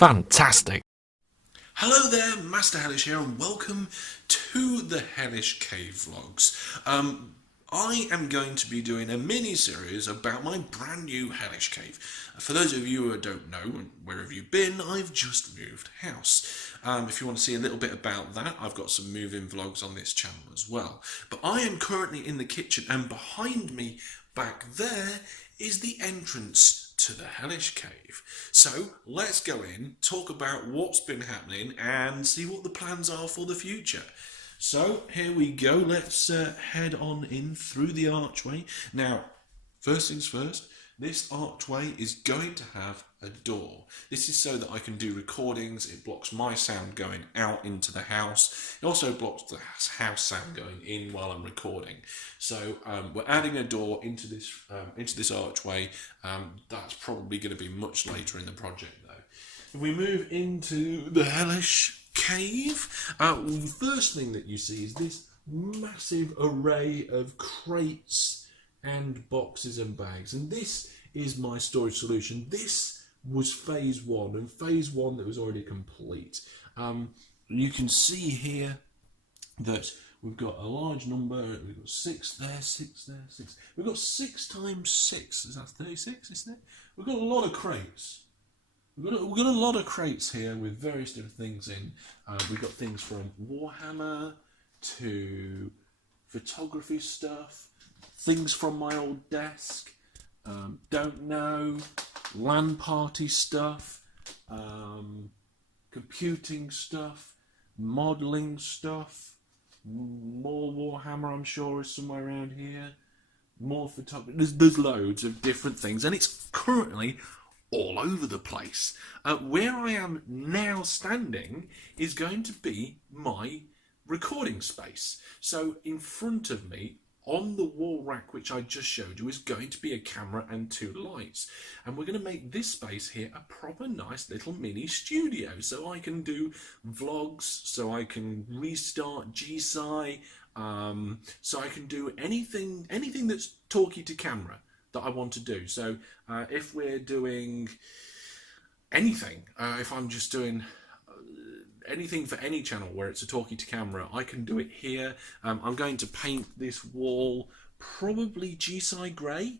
Fantastic. Hello there, Master Hellish here, and welcome to the Hellish Cave Vlogs. I am going to be doing a mini-series about my brand new Hellish Cave. For those of you who don't know, where have you been? I've just moved house. If you want to see a little bit about that, I've got some move-in vlogs on this channel as well. But I am currently in the kitchen, and behind me, back there, is the entrance to the Hellish Cave. So let's go in, talk about what's been happening and see what the plans are for the future. So here we go, let's head on in through the archway. Now, first things first, this archway is going to have a door. This is so that I can do recordings. It blocks my sound going out into the house. It also blocks the house sound going in while I'm recording. So we're adding a door into this archway. That's probably going to be much later in the project though. If we move into the Hellish Cave, the first thing that you see is this massive array of crates and boxes and bags, and this is my storage solution. This was phase one, and phase one that was already complete. You can see here that we've got a large number. We've got 6 there, 6 there, 6. We've got 6 times 6. Is that 36? Isn't it? We've got a lot of crates. We've got a lot of crates here with various different things in. We've got things from Warhammer to photography stuff, things from my old desk, don't know, LAN party stuff, computing stuff, modelling stuff, more Warhammer I'm sure is somewhere around here, more photography. There's loads of different things, and it's currently all over the place. Where I am now standing is going to be my recording space. So in front of me, on the wall rack which I just showed you, is going to be a camera and 2 lights, and we're going to make this space here a proper nice little mini studio, so I can do vlogs, so I can restart GSI, so I can do anything that's talkie to camera that I want to do. So if we're doing anything, if I'm just doing anything for any channel where it's a talkie to camera, I can do it here. I'm going to paint this wall probably GSI grey.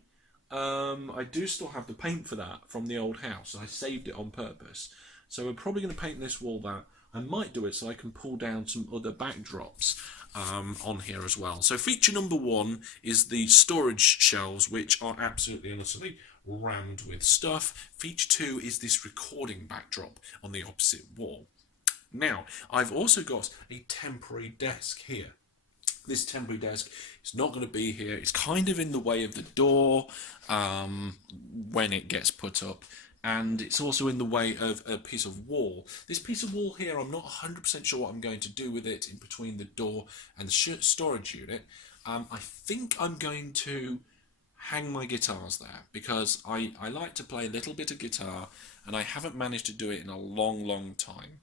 I do still have the paint for that from the old house. I saved it on purpose. So we're probably going to paint this wall that. I might do it so I can pull down some other backdrops on here as well. So feature number 1 is the storage shelves, which are absolutely and utterly rammed with stuff. Feature 2 is this recording backdrop on the opposite wall. Now, I've also got a temporary desk here. This temporary desk is not going to be here. It's kind of in the way of the door when it gets put up. And it's also in the way of a piece of wall. This piece of wall here, I'm not 100% sure what I'm going to do with it in between the door and the storage unit. I think I'm going to hang my guitars there because I like to play a little bit of guitar, and I haven't managed to do it in a long time.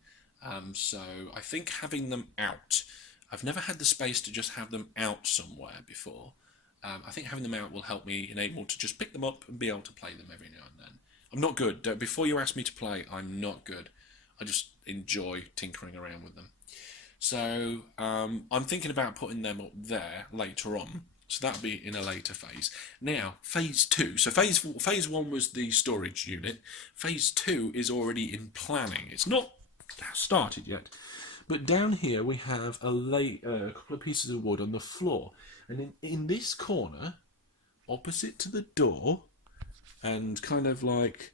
So I think having them out, I've never had the space to just have them out somewhere before. I think having them out will help me enable to just pick them up and be able to play them every now and then. I'm not good. Before you ask me to play, I'm not good. I just enjoy tinkering around with them. So I'm thinking about putting them up there later on. So that'll be in a later phase. Now, phase 2. So phase 1 was the storage unit. Phase 2 is already in planning. It's not started yet. But down here we have a couple of pieces of wood on the floor. And in this corner, opposite to the door, and kind of like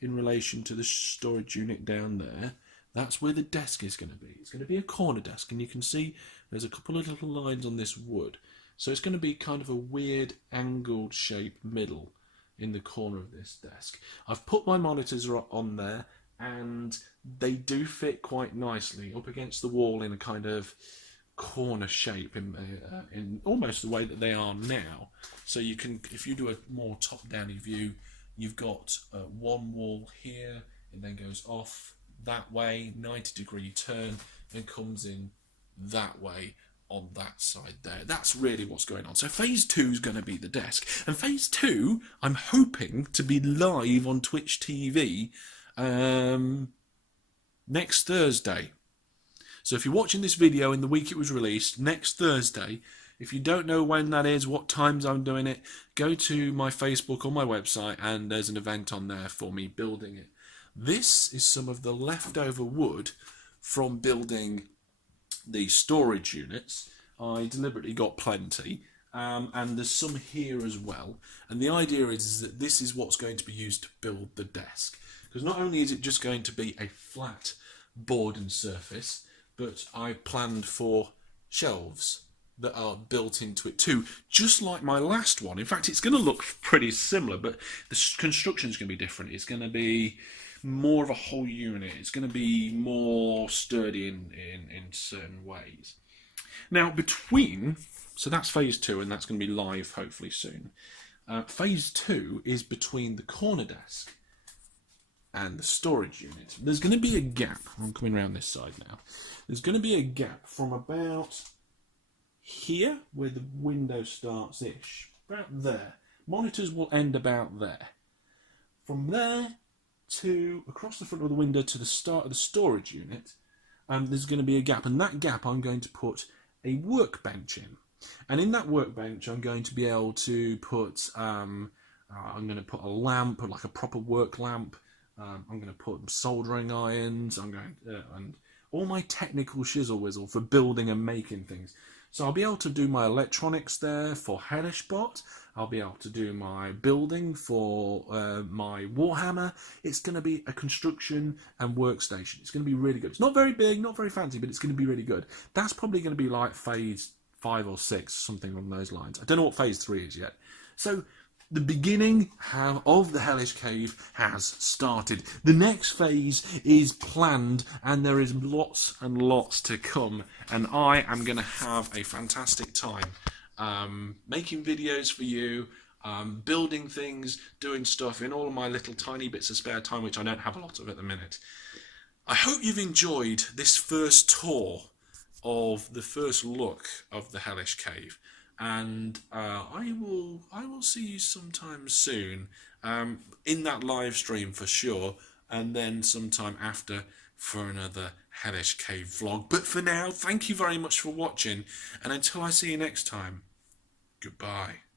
in relation to the storage unit down there, that's where the desk is going to be. It's going to be a corner desk, and you can see there's a couple of little lines on this wood. So it's going to be kind of a weird angled shape middle in the corner of this desk. I've put my monitors on there, and they do fit quite nicely up against the wall in a kind of corner shape in almost the way that they are now. So you can, if you do a more top-down view, you've got one wall here, it then goes off that way, 90-degree turn, and comes in that way on that side there. That's really what's going on. So phase 2 is going to be the desk, and phase 2 I'm hoping to be live on Twitch TV next Thursday. So if you're watching this video in the week it was released, next Thursday, if you don't know when that is, what times I'm doing it, go to my Facebook or my website and there's an event on there for me building it. This is some of the leftover wood from building the storage units. I deliberately got plenty, and there's some here as well. And the idea is that this is what's going to be used to build the desk. Because not only is it just going to be a flat board and surface, but I planned for shelves that are built into it too, just like my last one. In fact, it's going to look pretty similar, but the construction is going to be different. It's going to be more of a whole unit. It's going to be more sturdy in certain ways. Now, so that's phase 2, and that's going to be live hopefully soon. Phase 2 is between the corner desk and the storage unit. There's going to be a gap. I'm coming around this side now. There's going to be a gap from about here, where the window starts-ish, about there. Monitors will end about there. From there to across the front of the window to the start of the storage unit, there's going to be a gap, and that gap I'm going to put a workbench in. And in that workbench I'm going to be able to put I'm going to put a lamp, like a proper work lamp. I'm going to put soldering irons. I'm going and all my technical shizzle whizzle for building and making things. So I'll be able to do my electronics there for Hellish bot. I'll be able to do my building for my Warhammer. It's going to be a construction and workstation. It's going to be really good. It's not very big, not very fancy, but it's going to be really good. That's probably going to be like phase 5 or 6, something along those lines. I don't know what phase 3 is yet. So the beginning of the Hellish Cave has started. The next phase is planned, and there is lots and lots to come. And I am going to have a fantastic time making videos for you, building things, doing stuff in all of my little tiny bits of spare time, which I don't have a lot of at the minute. I hope you've enjoyed this first tour of the first look of the Hellish Cave. And I will see you sometime soon in that live stream for sure, and then sometime after for another Hellish Cave vlog. But for now, thank you very much for watching, and until I see you next time, goodbye.